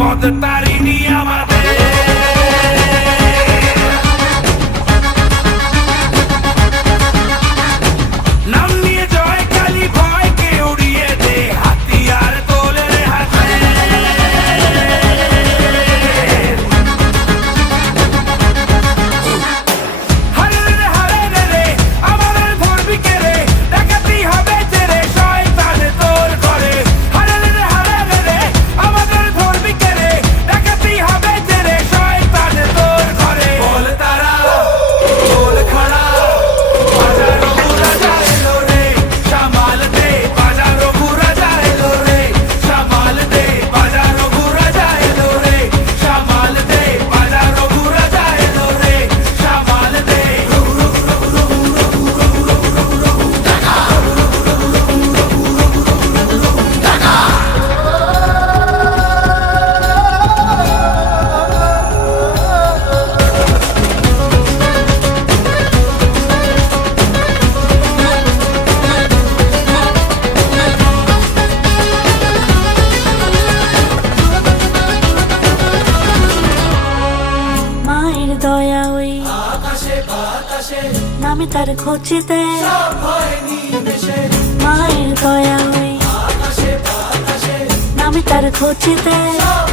পদ তারিণী আমাদের। নাম নিয়ে জয় কালী ভয়কে উড়িয়ে দে, হাতিয়ার তোলে রে হাতে। হারে রে হারে রে রে আমাদের ধরবি কে রে, ডাকাতি হবে যে রে শয়তান তোর ঘরে। হারে রে হারে রে রে আমাদের ধরবি কে রে, ডাকাতি হবে যে রে শয়তান তোর ঘরে। বল তারা বল খাড়া বাজারো বুড়া যাইলো রে, সামাল দে বাজারো বুড়া যাইলো রে, সামাল দে বাজারো বুড়া যাইলো রে, সামাল দে বাজারো বুড়া যাইলো রে, সামাল দে। মায়ের দয়া ওই আকাশে বাতাসে নামে তার খোঁজেতে, সব হয় নিমেষে, মায়ের দয়া ওই আকাশে বাতাসে নামে তার খোঁজেতে, সব